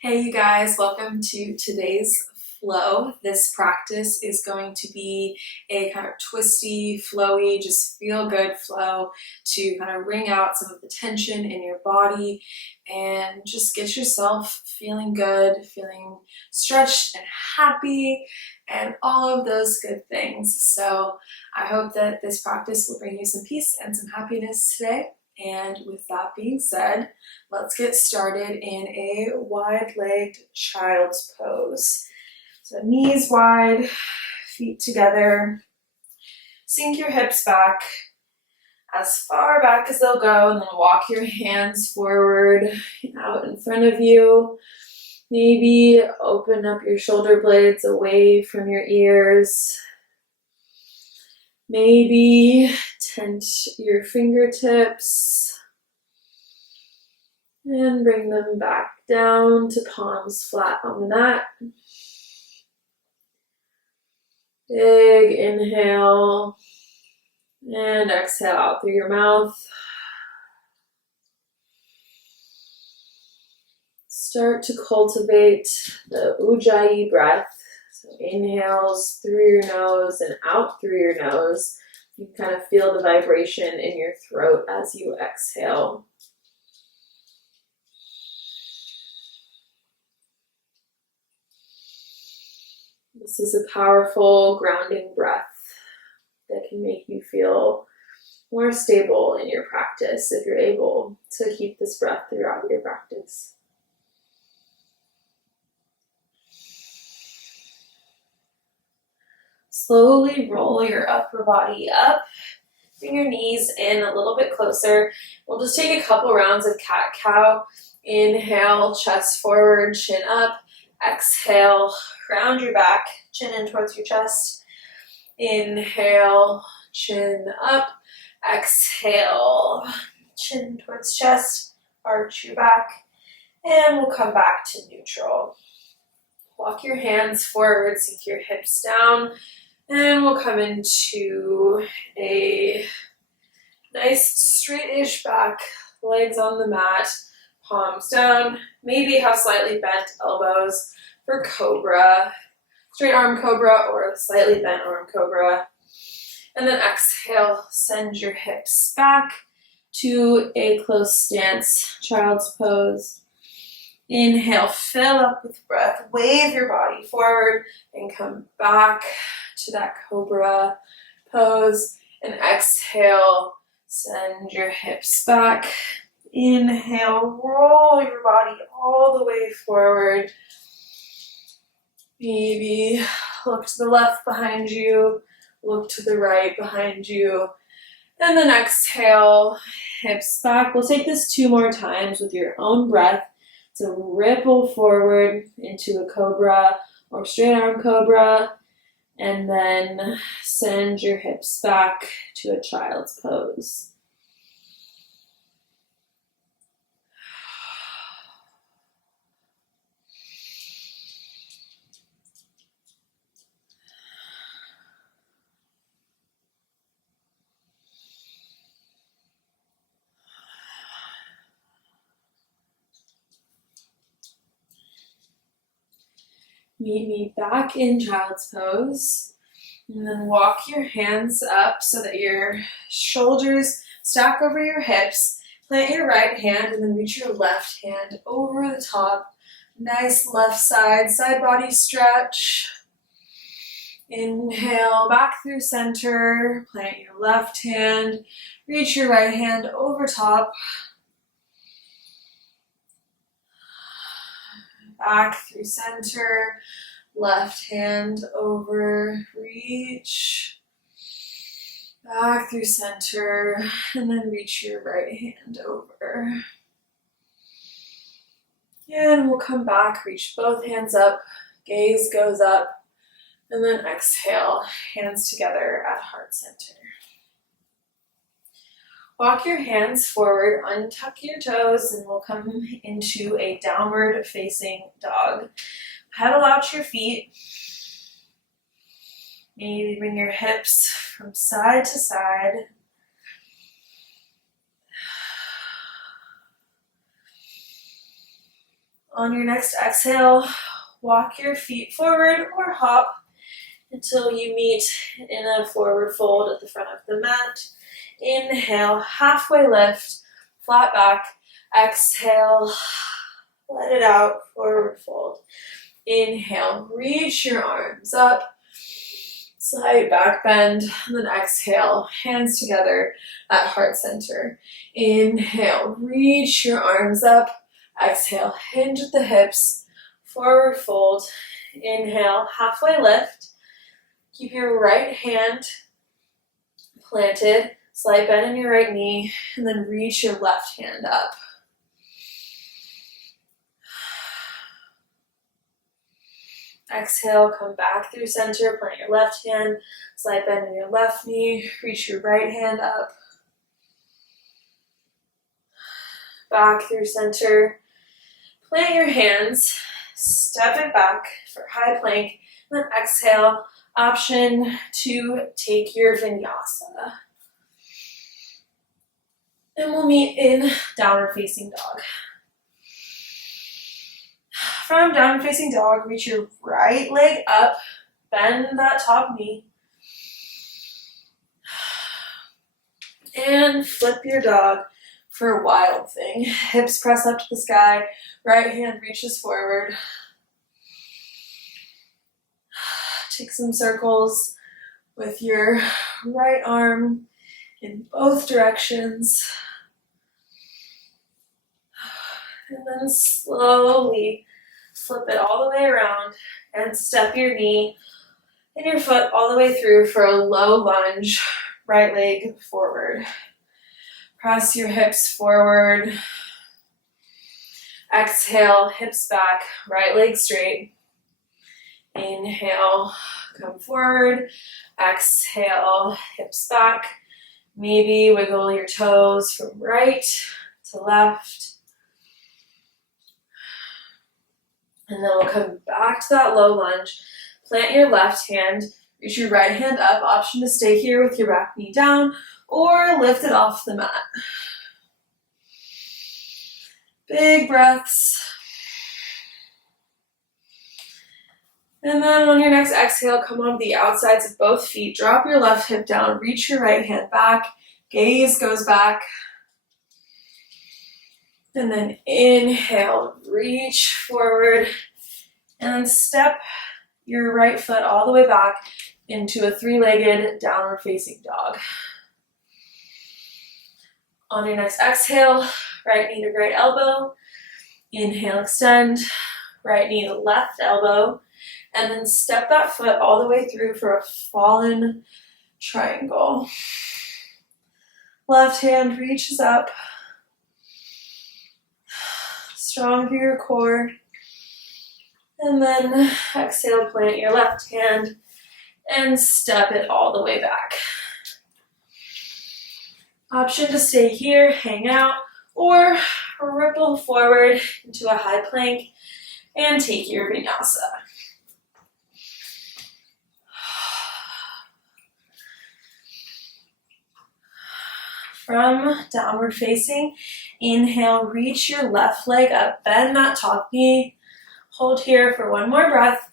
Hey you guys, welcome to today's flow. This practice is going to be a kind of twisty, flowy, just feel good flow to kind of wring out some of the tension in your body and just get yourself feeling good, feeling stretched and happy and all of those good things. So I hope that this practice will bring you some peace and some happiness today. And with that being said, let's get started in a wide-legged child's pose. So knees wide, feet together. Sink your hips back as far back as they'll go, and then walk your hands forward out in front of you. Maybe open up your shoulder blades away from your ears. Maybe tent your fingertips and bring them back down to palms flat on the mat. Big inhale and exhale out through your mouth. Start to cultivate the Ujjayi breath. So inhales through your nose and out through your nose. You can kind of feel the vibration in your throat as you exhale. This is a powerful grounding breath that can make you feel more stable in your practice if you're able to keep this breath throughout your practice. Slowly roll your upper body up. Bring your knees in a little bit closer. We'll just take a couple rounds of cat-cow. Inhale, chest forward, chin up. Exhale, round your back, chin in towards your chest. Inhale, chin up. Exhale, chin towards chest, arch your back, and we'll come back to neutral. Walk your hands forward, sink your hips down, and we'll come into a nice straight-ish back, legs on the mat, palms down, maybe have slightly bent elbows for cobra, straight arm cobra or slightly bent arm cobra. And then exhale, send your hips back to a close stance, child's pose. Inhale, fill up with breath, wave your body forward and come back to that cobra pose. And exhale, send your hips back. Inhale, roll your body all the way forward. Maybe look to the left behind you, look to the right behind you. And then exhale, hips back. We'll take this 2 more times with your own breath. So ripple forward into a cobra or straight arm cobra, and then send your hips back to a child's pose. Meet me back in child's pose, and then walk your hands up so that your shoulders stack over your hips. Plant your right hand and then reach your left hand over the top. Nice left side body stretch. Inhale, back through center. Plant your left hand, reach your right hand over top. Back through center, left hand over, reach. Back through center, and then reach your right hand over. And we'll come back, reach both hands up, gaze goes up, and then exhale, hands together at heart center. Walk your hands forward, untuck your toes, and we'll come into a downward facing dog. Pedal out your feet. Maybe bring your hips from side to side. On your next exhale, walk your feet forward or hop until you meet in a forward fold at the front of the mat. Inhale, halfway lift, flat back. Exhale, let it out, forward fold. Inhale, reach your arms up, slight back bend, and then exhale, hands together at heart center. Inhale, reach your arms up. Exhale, hinge at the hips, forward fold. Inhale, halfway lift. Keep your right hand planted, slight bend in your right knee, and then reach your left hand up. Exhale, come back through center, plant your left hand, slight bend in your left knee, reach your right hand up. Back through center, plant your hands, step it back for high plank, and then exhale, option to take your vinyasa. And we'll meet in downward facing dog. From downward facing dog, reach your right leg up, bend that top knee, and flip your dog for a wild thing. Hips press up to the sky, right hand reaches forward. Take some circles with your right arm in both directions. And then slowly flip it all the way around and step your knee and your foot all the way through for a low lunge, right leg forward. Press your hips forward. Exhale, hips back, right leg straight. Inhale, come forward. Exhale, hips back. Maybe wiggle your toes from right to left. And then we'll come back to that low lunge. Plant your left hand, reach your right hand up. Option to stay here with your back knee down or lift it off the mat. Big breaths. And then on your next exhale, come onto the outsides of both feet. Drop your left hip down, reach your right hand back. Gaze goes back. And then inhale, reach forward, and then step your right foot all the way back into a three-legged downward facing dog. On your next exhale, right knee to right elbow. Inhale, extend, right knee to left elbow, and then step that foot all the way through for a fallen triangle. Left hand reaches up. Strong through your core. And then exhale, plant your left hand and step it all the way back. Option to stay here, hang out, or ripple forward into a high plank and take your vinyasa. From downward facing, inhale, reach your left leg up, bend that top knee, hold here for one more breath,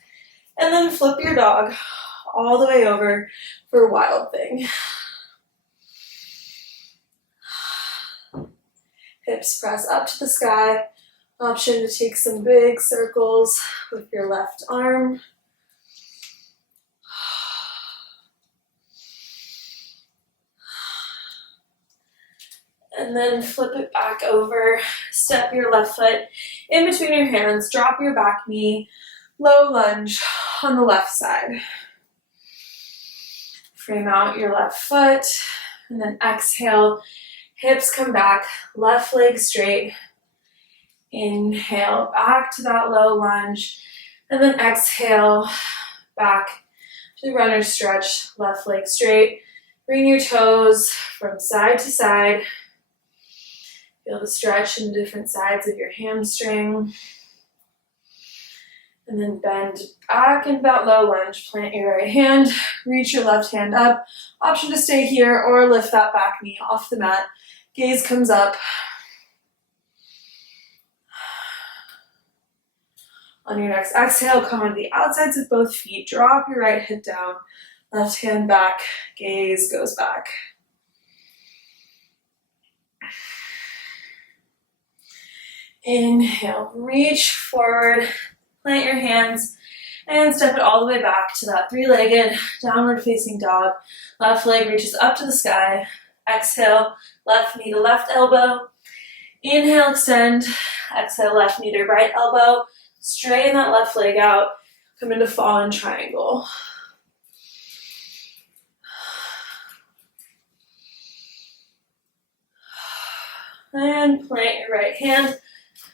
and then flip your dog all the way over for wild thing. Hips press up to the sky, option to take some big circles with your left arm. And then flip it back over, step your left foot in between your hands, drop your back knee, low lunge on the left side. Frame out your left foot, and then exhale, hips come back, left leg straight. Inhale, back to that low lunge, and then exhale, back to the runner stretch, left leg straight. Bring your toes from side to side. Feel the stretch in different sides of your hamstring. And then bend back into that low lunge. Plant your right hand, reach your left hand up. Option to stay here or lift that back knee off the mat. Gaze comes up. On your next exhale, come onto the outsides of both feet. Drop your right hip down. Left hand back. Gaze goes back. Inhale, reach forward, plant your hands, and step it all the way back to that three-legged downward facing dog. Left leg reaches up to the sky. Exhale, left knee to left elbow. Inhale, extend. Exhale, left knee to right elbow. Straighten that left leg out. Come into fallen triangle. And plant your right hand.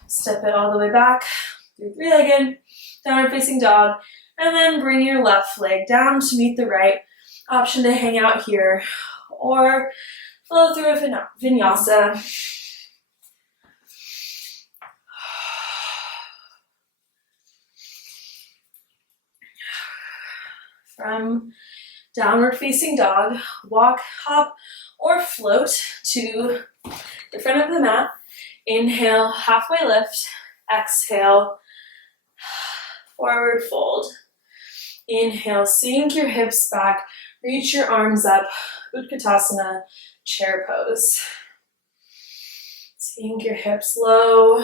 Step it all the way back through three-legged, downward facing dog, and then bring your left leg down to meet the right. Option to hang out here or flow through a vinyasa. From downward facing dog, walk, hop, or float to the front of the mat. Inhale, halfway lift. Exhale, forward fold. Inhale, sink your hips back. Reach your arms up. Utkatasana, chair pose. Sink your hips low.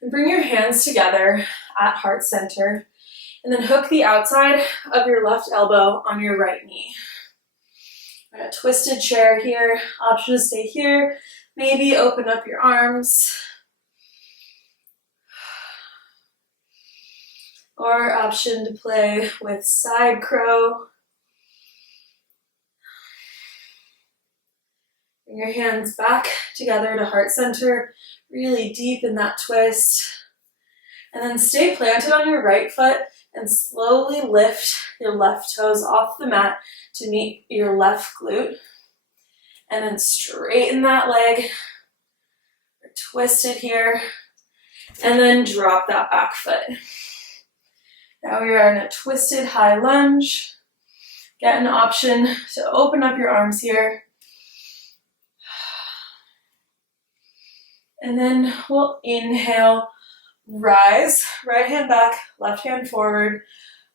And bring your hands together at heart center. And then hook the outside of your left elbow on your right knee. We're in a twisted chair here. Option to stay here. Maybe open up your arms. Or option to play with side crow. Bring your hands back together to heart center, really deep in that twist. And then stay planted on your right foot and slowly lift your left toes off the mat to meet your left glute. And then straighten that leg, or twist it here, and then drop that back foot. Now we are in a twisted high lunge. Get an option to open up your arms here. And then we'll inhale, rise, right hand back, left hand forward.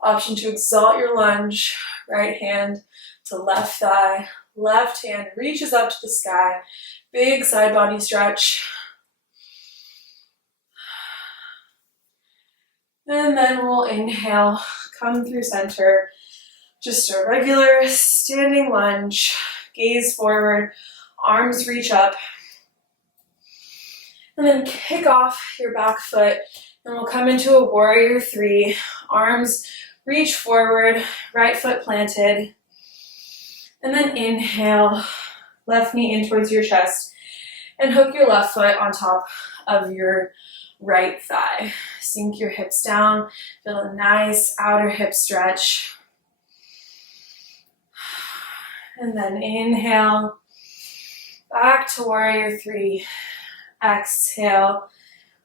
Option to exalt your lunge, right hand to left thigh. Left hand reaches up to the sky. Big side body stretch. And then we'll inhale, come through center. Just a regular standing lunge. Gaze forward, arms reach up. And then kick off your back foot. And we'll come into a warrior three. Arms reach forward, right foot planted. And then inhale, left knee in towards your chest, and hook your left foot on top of your right thigh. Sink your hips down, feel a nice outer hip stretch. And then inhale, back to warrior three. Exhale,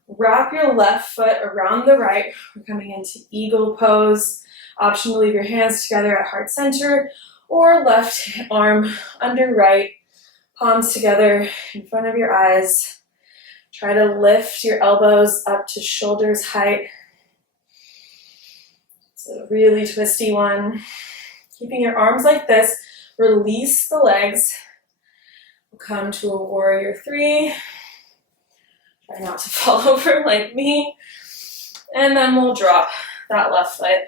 wrap your left foot around the right. We're coming into eagle pose. Option to leave your hands together at heart center, or left arm under right, palms together in front of your eyes. Try to lift your elbows up to shoulders height. It's a really twisty one. Keeping your arms like this, release the legs. We'll come to a warrior three. Try not to fall over like me. And then we'll drop that left foot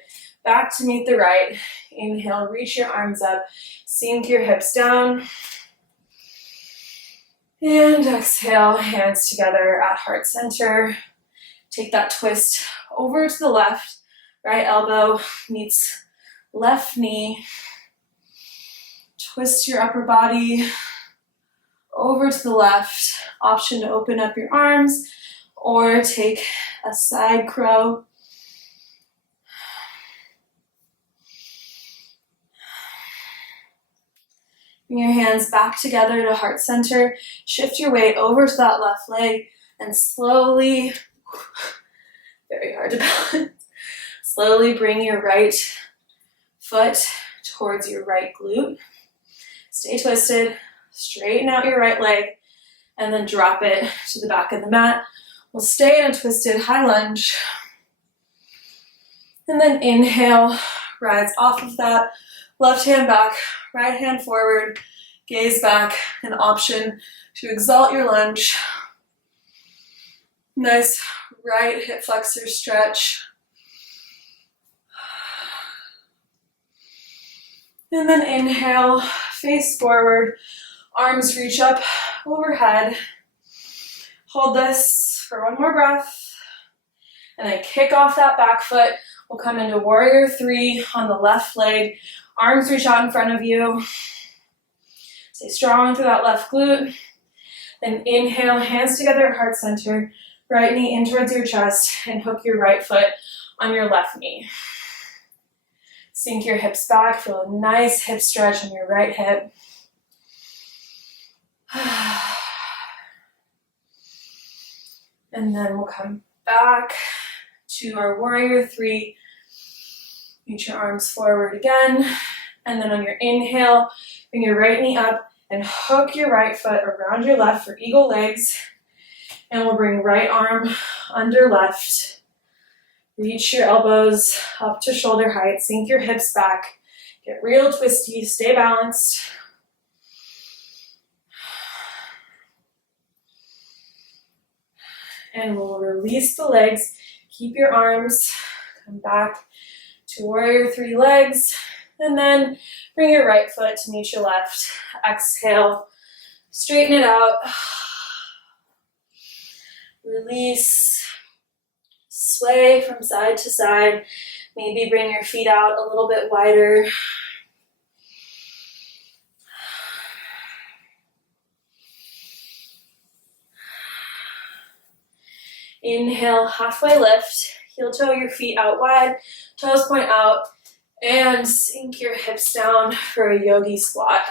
back to meet the right. Inhale, reach your arms up, sink your hips down. And exhale, hands together at heart center. Take that twist over to the left. Right elbow meets left knee. Twist your upper body over to the left. Option to open up your arms or take a side crow. Bring your hands back together to heart center. Shift your weight over to that left leg and slowly, very hard to balance, slowly bring your right foot towards your right glute. Stay twisted, straighten out your right leg, and then drop it to the back of the mat. We'll stay in a twisted high lunge. And then inhale, rise off of that. Left hand back, right hand forward, gaze back, an option to exalt your lunge. Nice right hip flexor stretch. And then inhale, face forward, arms reach up overhead. Hold this for one more breath. And then kick off that back foot. We'll come into warrior three on the left leg. Arms reach out in front of you. Stay strong through that left glute. Then inhale, hands together at heart center. Right knee in towards your chest and hook your right foot on your left knee. Sink your hips back, feel a nice hip stretch on your right hip. And then we'll come back to our warrior three. Reach your arms forward again. And then on your inhale, bring your right knee up and hook your right foot around your left for eagle legs. And we'll bring right arm under left. Reach your elbows up to shoulder height. Sink your hips back. Get real twisty. Stay balanced. And we'll release the legs. Keep your arms. Come back to warrior three legs. And then bring your right foot to meet your left. Exhale. Straighten it out. Release. Sway from side to side. Maybe bring your feet out a little bit wider. Inhale, halfway lift. Heel toe your feet out wide. Toes point out. And sink your hips down for a yogi squat.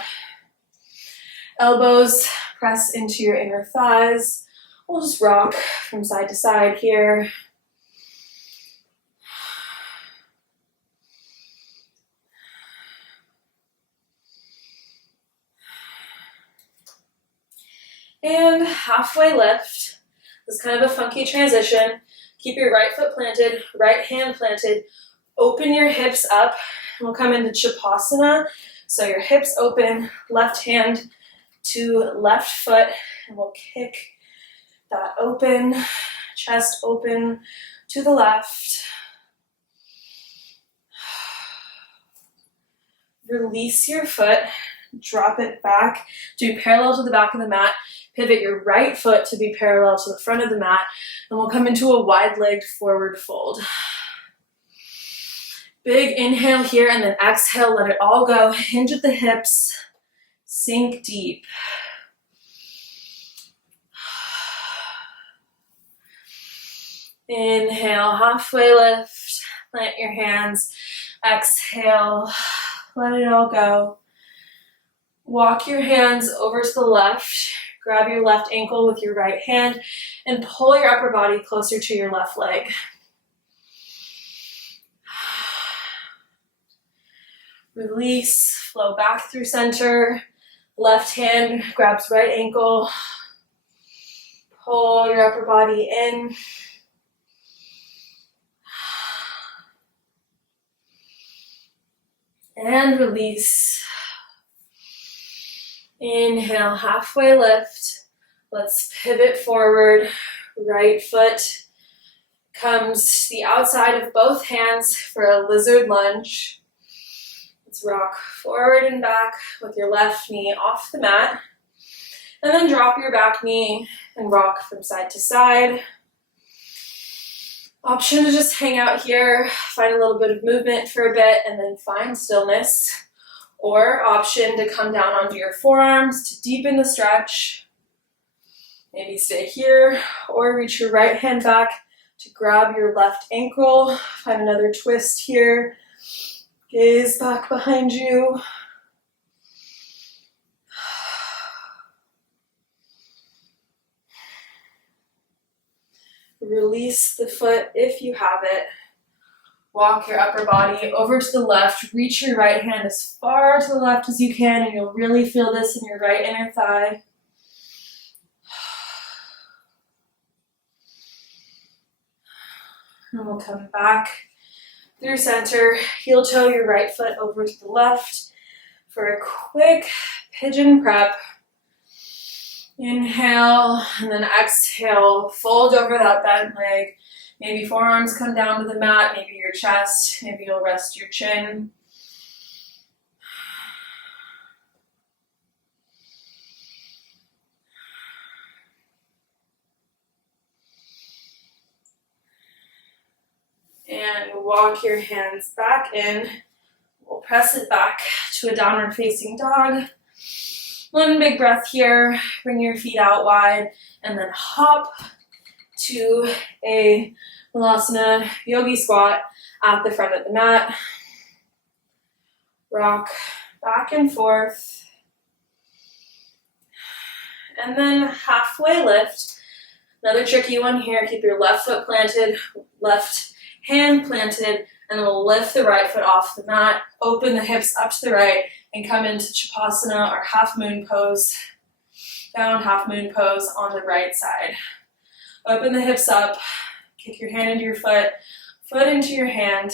Elbows press into your inner thighs. We'll just rock from side to side here. And halfway lift. This is kind of a funky transition. Keep your right foot planted, right hand planted. Open your hips up. And we'll come into Chapasana. So your hips open, left hand to left foot. And we'll kick that open, chest open to the left. Release your foot. Drop it back to be parallel to the back of the mat. Pivot your right foot to be parallel to the front of the mat. And we'll come into a wide-legged forward fold. Big inhale here and then exhale. Let it all go. Hinge at the hips. Sink deep. Inhale, halfway lift. Plant your hands. Exhale. Let it all go. Walk your hands over to the left. Grab your left ankle with your right hand and pull your upper body closer to your left leg. Release, flow back through center. Left hand grabs right ankle. Pull your upper body in. And release. Inhale, halfway lift. Let's pivot forward. Right foot comes to the outside of both hands for a lizard lunge. Let's rock forward and back with your left knee off the mat. And then drop your back knee and rock from side to side. Option to just hang out here, find a little bit of movement for a bit, and then find stillness. Or option to come down onto your forearms to deepen the stretch. Maybe stay here or reach your right hand back to grab your left ankle. Find another twist here. Gaze back behind you. Release the foot if you have it. Walk your upper body over to the left. Reach your right hand as far to the left as you can, and you'll really feel this in your right inner thigh. And we'll come back through center, heel toe your right foot over to the left for a quick pigeon prep. Inhale, and then exhale, fold over that bent leg. Maybe forearms come down to the mat, maybe your chest, maybe you'll rest your chin. And walk your hands back in. We'll press it back to a downward facing dog. One big breath here. Bring your feet out wide and then hop to a vinyasa yogi squat at the front of the mat. Rock back and forth. And then halfway lift. Another tricky one here. Keep your left foot planted, left hand planted, and then we'll lift the right foot off the mat, open the hips up to the right, and come into Chapasana or half moon pose, down half moon pose on the right side. Open the hips up, kick your hand into your foot, foot into your hand.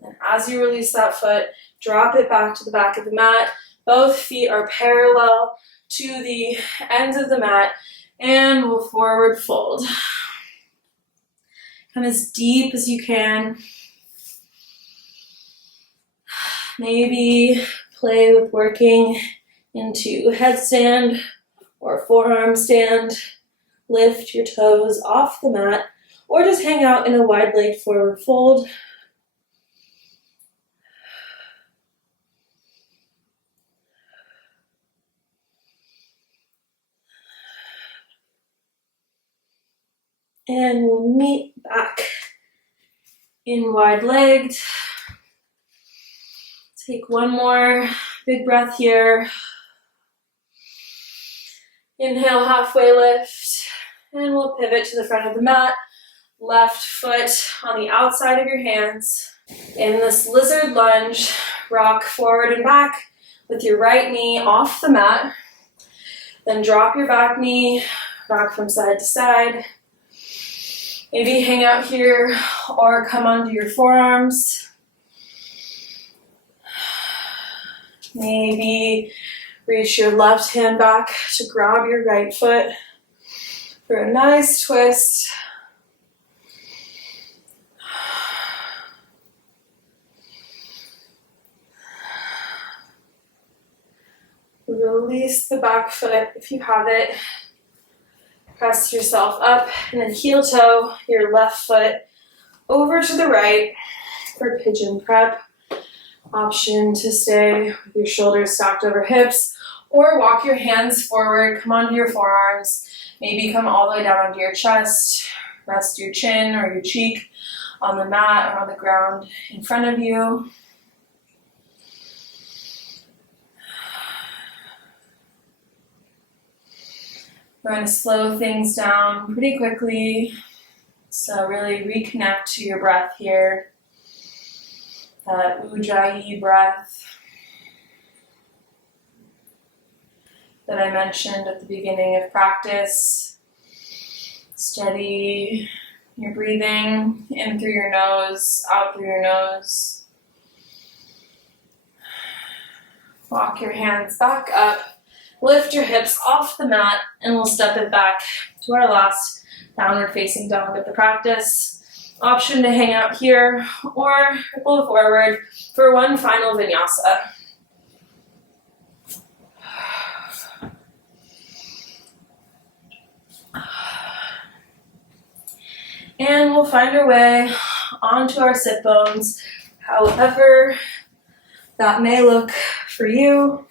And as you release that foot, drop it back to the back of the mat. Both feet are parallel to the ends of the mat, and we'll forward fold. Come as deep as you can. Maybe play with working into headstand or forearm stand. Lift your toes off the mat, or just hang out in a wide-legged forward fold. And we'll meet back in wide-legged. Take one more big breath here. Inhale, halfway lift, and we'll pivot to the front of the mat. Left foot on the outside of your hands. In this lizard lunge, rock forward and back with your right knee off the mat. Then drop your back knee, rock from side to side. Maybe hang out here or come onto your forearms. Maybe reach your left hand back to grab your right foot for a nice twist. Release the back foot if you have it. Press yourself up and then heel toe your left foot over to the right for pigeon prep. Option to stay with your shoulders stacked over hips, or walk your hands forward, come onto your forearms, maybe come all the way down onto your chest, rest your chin or your cheek on the mat or on the ground in front of you. We're going to slow things down pretty quickly, so really reconnect to your breath here. That Ujjayi breath that I mentioned at the beginning of practice. Steady your breathing in through your nose, out through your nose. Walk your hands back up. Lift your hips off the mat, and we'll step it back to our last downward facing dog of the practice. Option to hang out here or pull forward for one final vinyasa. And we'll find our way onto our sit bones, however that may look for you.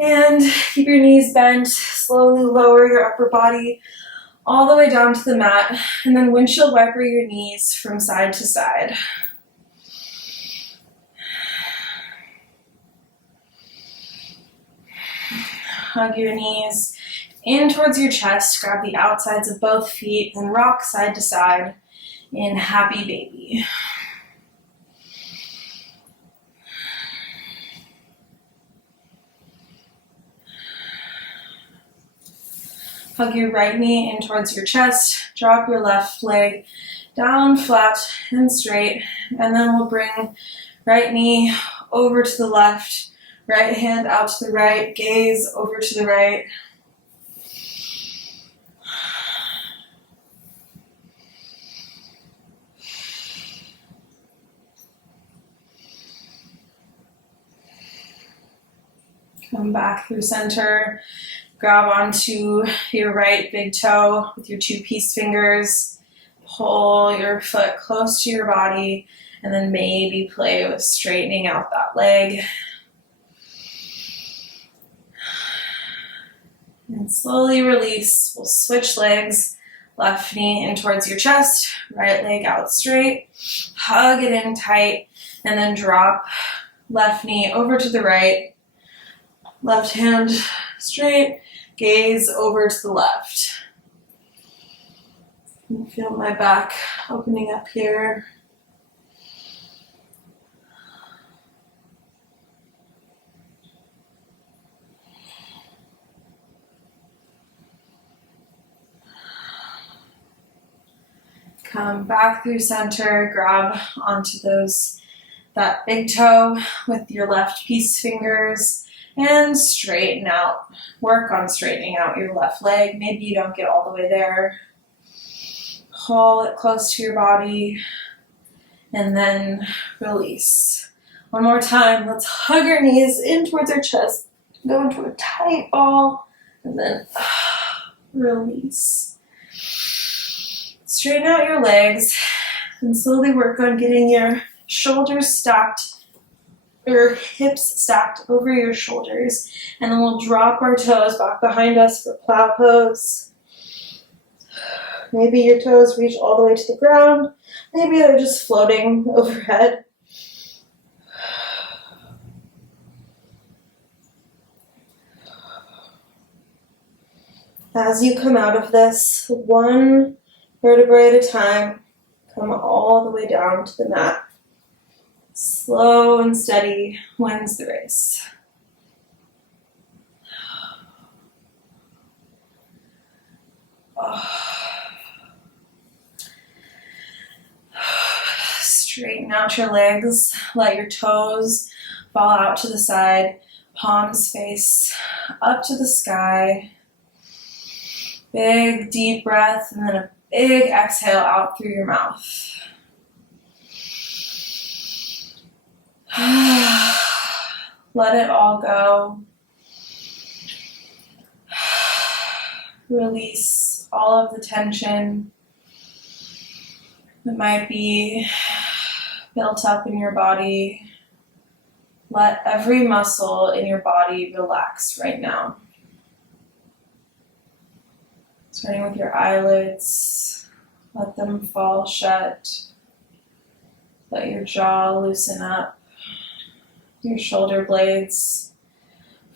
And keep your knees bent, slowly lower your upper body all the way down to the mat, and then windshield wiper your knees from side to side. Hug your knees in towards your chest, grab the outsides of both feet, and rock side to side in Happy Baby. Hug your right knee in towards your chest. Drop your left leg down, flat and straight. And then we'll bring right knee over to the left, right hand out to the right, gaze over to the right. Come back through center. Grab onto your right big toe with your two peace fingers. Pull your foot close to your body, and then maybe play with straightening out that leg. And slowly release. We'll switch legs. Left knee in towards your chest, right leg out straight. Hug it in tight, and then drop left knee over to the right. Left hand straight, gaze over to the left. I feel my back opening up here. Come back through center, grab onto that big toe with your left peace fingers. And straighten out. Work on straightening out your left leg. Maybe you don't get all the way there. Pull it close to your body. And then release. One more time. Let's hug our knees in towards our chest. Go into a tight ball. And then release. Straighten out your legs. And slowly work on getting your shoulders stacked, your hips stacked over your shoulders, and then we'll drop our toes back behind us for plow pose. Maybe your toes reach all the way to the ground. Maybe they're just floating overhead. As you come out of this, one vertebrae at a time, come all the way down to the mat. Slow and steady wins the race. Straighten out your legs. Let your toes fall out to the side. Palms face up to the sky. Big deep breath, and then a big exhale out through your mouth. Let it all go. Release all of the tension that might be built up in your body. Let every muscle in your body relax right now. Starting with your eyelids, let them fall shut. Let your jaw loosen up. Your shoulder blades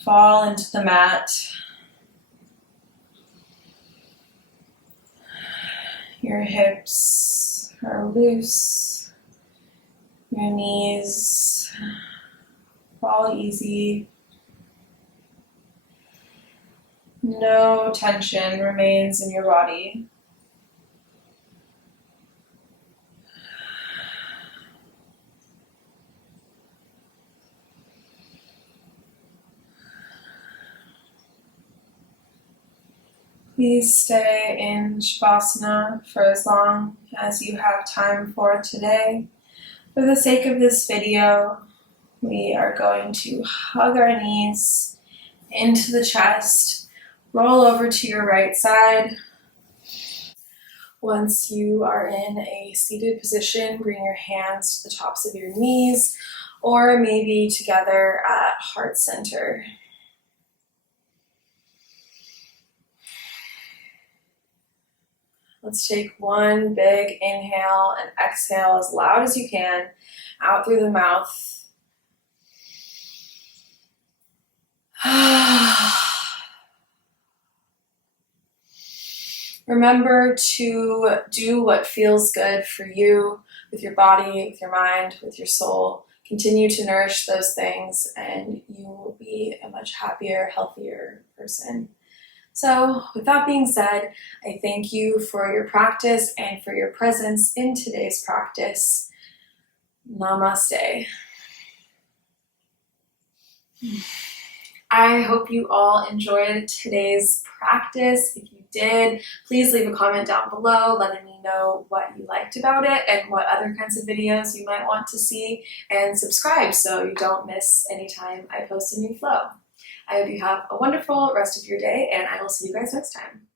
fall into the mat. Your hips are loose. Your knees fall easy. No tension remains in your body. Please stay in Chapasana for as long as you have time for today. For the sake of this video, we are going to hug our knees into the chest, roll over to your right side. Once you are in a seated position, bring your hands to the tops of your knees, or maybe together at heart center. Let's take one big inhale and exhale as loud as you can out through the mouth. Remember to do what feels good for you with your body, with your mind, with your soul. Continue to nourish those things and you will be a much happier, healthier person. So with that being said, I thank you for your practice and for your presence in today's practice. Namaste. I hope you all enjoyed today's practice. If you did, please leave a comment down below letting me know what you liked about it and what other kinds of videos you might want to see, and subscribe so you don't miss any time I post a new flow. I hope you have a wonderful rest of your day, and I will see you guys next time.